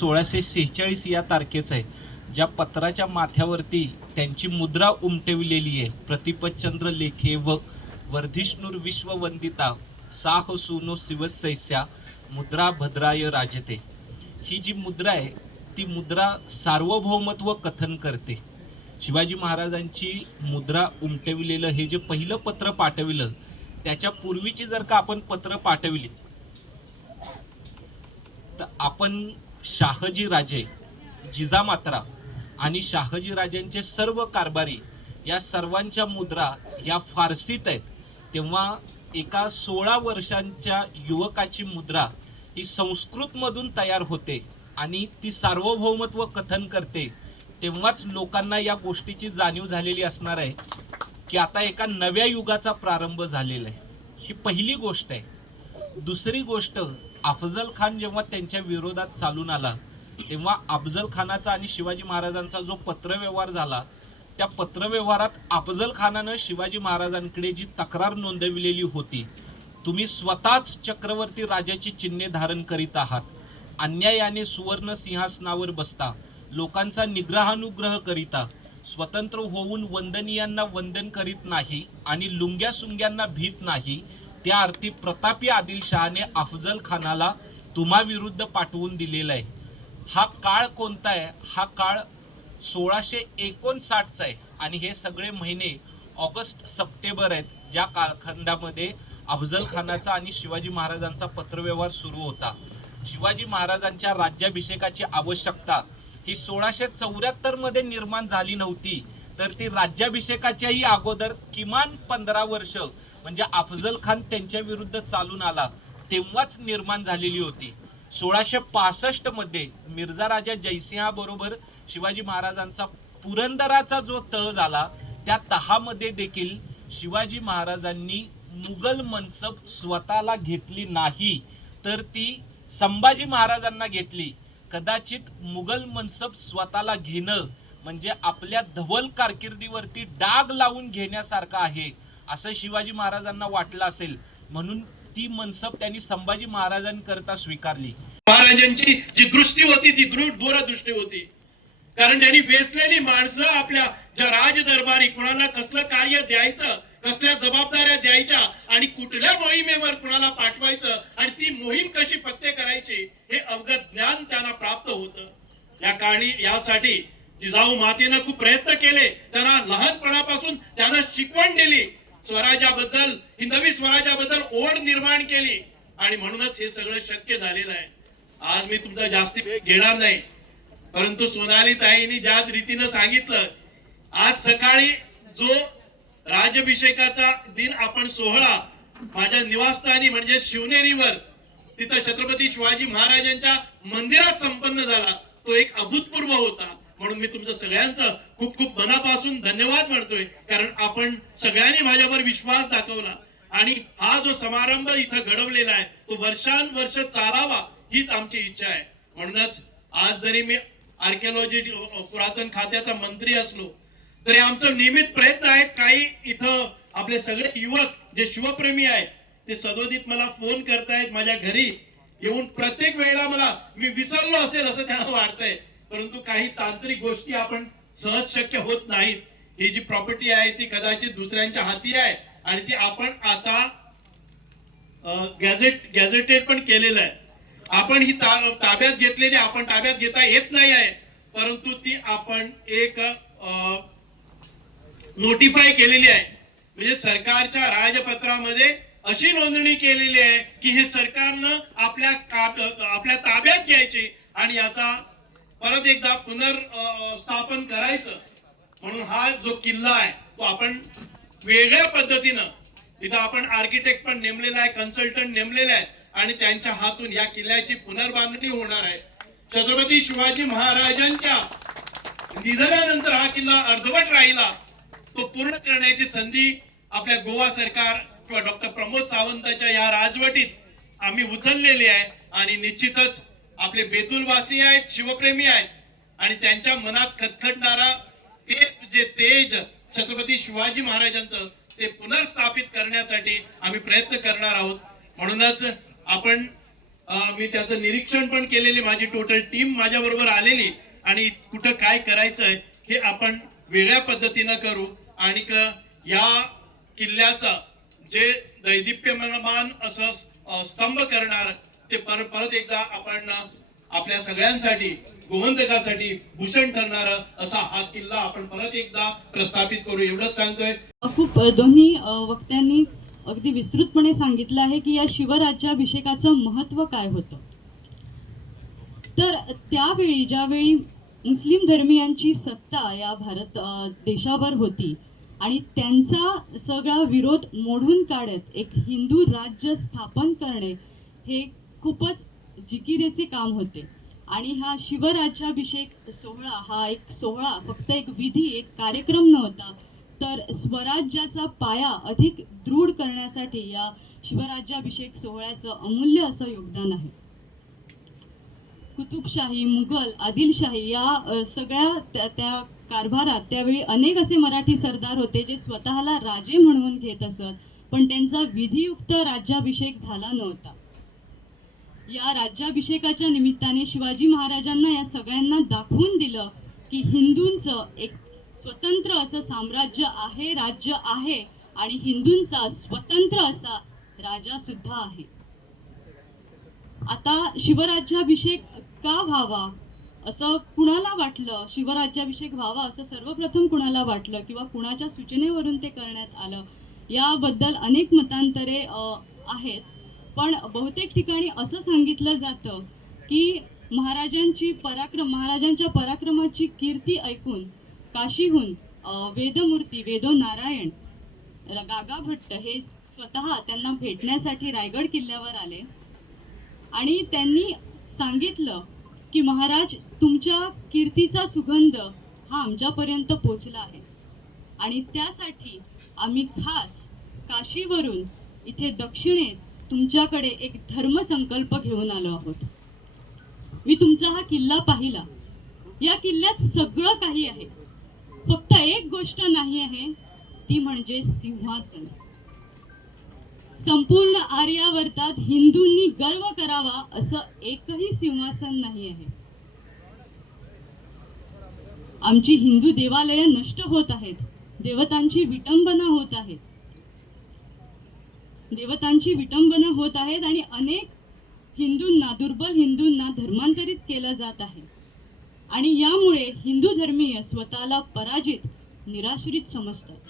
1646 या तारखेचं आहे, ज्या पत्राच्या माथ्यावरती त्यांची मुद्रा उमटविलेली आहे. प्रतिपतचंद्र लेखे व वर्धिष्णुर विश्ववंदिता साह सुनो शिवसैस्या मुद्रा भद्राय राजते. ही जी मुद्रा आहे ती मुद्रा सार्वभौमत्व कथन करते. शिवाजी महाराजांची मुद्रा उमटविलेलं हे जे पहिलं पत्र पाठविलं त्याच्या पूर्वीची जर का आपण पत्र पाठविली तर आपण शहाजी राजे, जिजामात्रा आणि शहाजी राजांचे सर्व कारभारी या सर्वांच्या मुद्रा या फारसीत आहेत. तेव्हा एका 16 वर्षांच्या युवकाची मुद्रा ही संस्कृतमधून तयार होते आणि ती सार्वभौमत्व कथन करते. तेव्हाच लोकांना या गोष्टीची जाणीव झालेली असणार आहे की आता एका नव्या युगाचा प्रारंभ झालेला आहे. ही पहिली गोष्ट आहे. दुसरी गोष्ट, अफजल खान जेव्हा त्यांच्या विरोधात चालून आला तेव्हा अफजल खानाचा आणि शिवाजी महाराजांचा जो पत्रव्यवहार झाला त्या पत्रव्यवहारात अफजल खानानं शिवाजी महाराजांकडे जी तक्रार नोंदविलेली होती, तुम्ही स्वतःच चक्रवर्ती राजाची चिन्हे धारण करीत आहात, अन्यायाने सुवर्ण सिंहासनावर बसता, लोकांचा निग्रहानुग्रह करिता, स्वतंत्र होऊन वंदनीयांना वंदन करीत नाही आणि लुंग्या सुंग्यांना भीत नाही, त्या अर्थी प्रतापी आदिलशहाने अफजल खानाला तुम्हा विरुद्ध पाठवून दिलेला आहे. हा काळ कोणता आहे? हा काळ 1659चा आहे आणि हे सगळे महिने ऑगस्ट सप्टेंबर आहेत, ज्या कालखंडामध्ये अफजल खानाचा आणि शिवाजी महाराजांचा पत्रव्यवहार सुरू होता. शिवाजी महाराजांच्या राज्याभिषेकाची आवश्यकता ही 1674 मध्ये निर्माण झाली नव्हती, तर ती राज्याभिषेकाच्याही अगोदर किमान 15 वर्ष म्हणजे अफजल खान त्यांच्या विरुद्ध चालून आला तेव्हाच निर्माण झालेली होती. 1665 मध्ये मिर्झा राजा जयसिंहाबरोबर शिवाजी महाराजांचा पुरंदराचा जो तह झाला त्या तहामध्ये देखील शिवाजी महाराजांनी मुघल मनसब स्वतःला घेतली नाही, तर ती संभाजी महाराजांना घेतली. कदाचित मुघल मनसब स्वतःला घेणं म्हणजे आपल्या धवल कारकिर्दीवरती डाग लावून घेण्यासारखं आहे असं शिवाजी महाराजांना वाटलं असेल, म्हणून ती मनसब त्यांनी संभाजी महाराजांकरता स्वीकारली. महाराजांची जी दृष्टी होती ती दूरदृष्टी होती, कारण त्यांनी वेचलेली माणसं आपल्या ज्या राजदरबारी कुणाला कसलं कार्य द्यायचं, कसल्या जबाबदाऱ्या द्यायच्या आणि कुठल्या मोहिमेवर कुणाला पाठवायचं आणि ती मोहीम कशी फत्ते करायची हे अवगत ज्ञान त्यांना प्राप्त होतं. या काळी यासाठी जिजाऊ मातेनं खूप प्रयत्न केले, त्यांना लहानपणापासून त्यांना शिकवण दिली, स्वराज्याबद्दल, हिंदवी स्वराज्याबद्दल ओढ निर्माण केली आणि म्हणूनच हे सगळं शक्य झालेलं आहे. आज मी तुमचा जास्ती वेळ घेणार नाही, परंतु सोनाली ताईंनी ज्या रीतीनं सांगितलं, आज सकाळी जो राज्याभिषेकाचा दिन आपण सोहळा माझ्या निवासस्थानी म्हणजे शिवनेरीवर तिथं छत्रपती शिवाजी महाराजांच्या मंदिरात संपन्न झाला, तो एक अभूतपूर्व होता. म्हणून मी तुमचं सगळ्यांचं खूप खूप मनापासून धन्यवाद म्हणतोय, कारण आपण सगळ्यांनी माझ्यावर विश्वास दाखवला आणि हा जो समारंभ इथं घडवलेला आहे तो वर्षानुवर्ष चालावा हीच आमची इच्छा आहे. म्हणूनच आज जरी मी आर्किओलॉजी पुरातन खात्याचा मंत्री असलो तरी आमचं नियमित प्रयत्न आहे. काही इथं आपले सगळे युवक जे शिवप्रेमी आहेत ते सदोदित मला फोन करतायत, माझ्या घरी येऊन प्रत्येक वेळेला मला मी विसरलो असेल असं त्यांना वाटतंय, परंतु काही तांत्रिक गोष्टी आपण सहज शक्य होत नाहीत. ही जी प्रॉपर्टी आहे ती कदाचित दुसऱ्यांच्या हाती आहे आणि ती आपण आता गॅझेटेड पण केलेलं आहे. आपण ही ताब्यात घेतलेली, आपण ताब्यात घेता येत नाही आहे, परंतु ती आपण एक नोटिफाय केलेली आहे. म्हणजे सरकारच्या राजपत्रामध्ये अशी नोंदणी केलेली आहे की हे सरकारनं आपल्या ताब्यात घ्यायचे आणि याचा परत एकदा पुनर्स्थापन करायचं. म्हणून हा जो किल्ला आहे तो आपण वेगळ्या पद्धतीनं इथं आपण आर्किटेक्ट पण नेमलेला आहे, कन्सल्टंट नेमलेले आहेत आणि त्यांच्या हातून या किल्ल्याची पुनर्बांधणी होणार आहे. छत्रपती शिवाजी महाराजांच्या निधनानंतर हा किल्ला अर्धवट राहिला, तो पूर्ण करण्याची संधी आपल्या गोवा सरकार किंवा डॉक्टर प्रमोद सावंतांच्या या राजवटीत आम्ही उचललेली आहे आणि निश्चितच आपले बेतुलवासी आहेत, शिवप्रेमी आहेत आणि त्यांच्या मनात खटखटणारा ते जे तेज छत्रपती शिवाजी महाराजांचं ते पुनर्स्थापित करण्यासाठी आम्ही प्रयत्न करणार आहोत. म्हणूनच आपण मी त्याचं निरीक्षण पण केलेली, माझी टोटल टीम माझ्या बरोबर आलेली, आणि कुठं काय करायचंय हे आपण वेगळ्या पद्धतीनं करू. आणि या किल्ल्याचं जे दैदिप्यमान असं स्तंभ करणार ते परत एकदा आपण आपल्या सगळ्यांसाठी, गोमंतकासाठी भूषण ठरणार असा हा किल्ला आपण परत एकदा प्रस्थापित करू, एवढंच सांगतोय. खूप दोन्ही वक्त्यांनी अगदी विस्तृतपणे सांगितलं आहे की या शिवराज्याभिषेकाचं महत्त्व काय होतं. तर त्यावेळी ज्यावेळी मुस्लिम धर्मियांची सत्ता या भारत देशावर होती आणि त्यांचा सगळा विरोध मोडून काढत एक हिंदू राज्य स्थापन करणे हे खूपच जिकिरीचे काम होते. आणि हा शिवराज्याभिषेक सोहळा हा एक सोहळा, फक्त एक विधी, एक कार्यक्रम नव्हता, तर स्वराज्याचा पाया अधिक दृढ करण्यासाठी या शिवराज्याभिषेक सोहळ्याचं अमूल्य असं योगदान आहे. कुतुबशाही, मुघल, आदिलशाही या सगळ्या त्या कारभारात त्यावेळी अनेक असे मराठी सरदार होते जे स्वतःला राजे म्हणून घेत असत, पण त्यांचा विधियुक्त राज्याभिषेक झाला नव्हता. या राज्याभिषेकाच्या निमित्ताने शिवाजी महाराजांना या सगळ्यांना दाखवून दिलं की हिंदूंचं एक स्वतंत्र असं साम्राज्य आहे, राज्य आहे, आणि हिंदूंचा स्वतंत्र असा राजा सुद्धा आहे. आता शिवराज्याभिषेक का व्हावा असं कुणाला वाटलं, शिवराज्याभिषेक व्हावा असं सर्वप्रथम कुणाला वाटलं किंवा कुणाच्या सूचनेवरून ते करण्यात आलं, याबद्दल अनेक मतांतरे आहेत. पण बहुतेक ठिकाणी असं सांगितलं जातं की महाराजांच्या पराक्रमाची कीर्ती ऐकून काशीहून वेदमूर्ती वेदो नारायण गागा भट्ट हे स्वतः त्यांना भेटण्यासाठी रायगड किल्ल्यावर आले आणि त्यांनी सांगितलं की महाराज, तुमच्या कीर्तीचा सुगंध हा आमच्यापर्यंत पोचला आहे आणि त्यासाठी आम्ही खास काशीवरून इथे दक्षिणेत तुमच्याकडे एक धर्मसंकल्प घेऊन आलो आहोत. मी तुमचा हा किल्ला पाहिला, या किल्ल्यात सगळं काही आहे, फक्त एक गोष्ट नाही आहे, ती म्हणजे सिंहासन. संपूर्ण आर्यावर्तात हिंदूंनी गर्व करावा असं एकही सिंहासन नाही आहे. आमची हिंदू देवालयं नष्ट होत आहेत, देवतांची विटंबना होत आहेत, आणि अनेक हिंदूंना, दुर्बल हिंदूंना धर्मांतरित केलं जात आहे. आणि यामुळे हिंदू धर्मीय स्वतःला पराजित, निराश्रित समजतात.